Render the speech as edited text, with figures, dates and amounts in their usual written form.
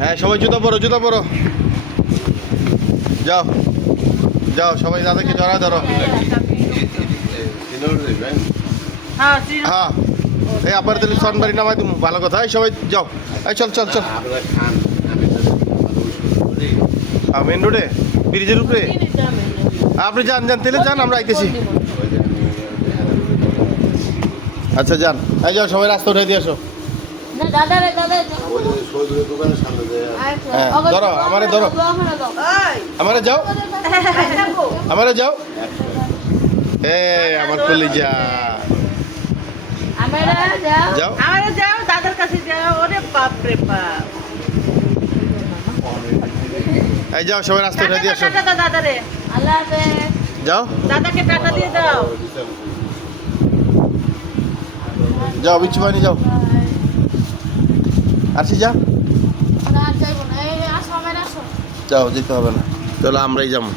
হ্যাঁ সবাই জুতা পরো যাও যাও সবাই দাদাকে জড়া ধরো হ্যাঁ এই আবার তাহলে সনবাড়ি নামাই তুমি ভালো কথা এই সবাই যাও এই চল মেন রোডে ব্রিজের উপরে আপনি যান তাহলে যান আমরা আইতেছি আচ্ছা যান এই যাও সবাই রাস্তা উঠে দিয়ে আসো ধরো আমারে যাও আমার কলিজা যাও দাদার কাছে যাও ওরে বাপ রে বাপ এই যাও সবাই রাস্তা উঠে দিয়ে আসো দাদারে আল্লাহ হাফেজ যাও দাদাকে টাকা দিয়ে দাও যাও বিচ্ছু বানি যাও আসি যাও যেতে হবে না চলো আমরাই যাবো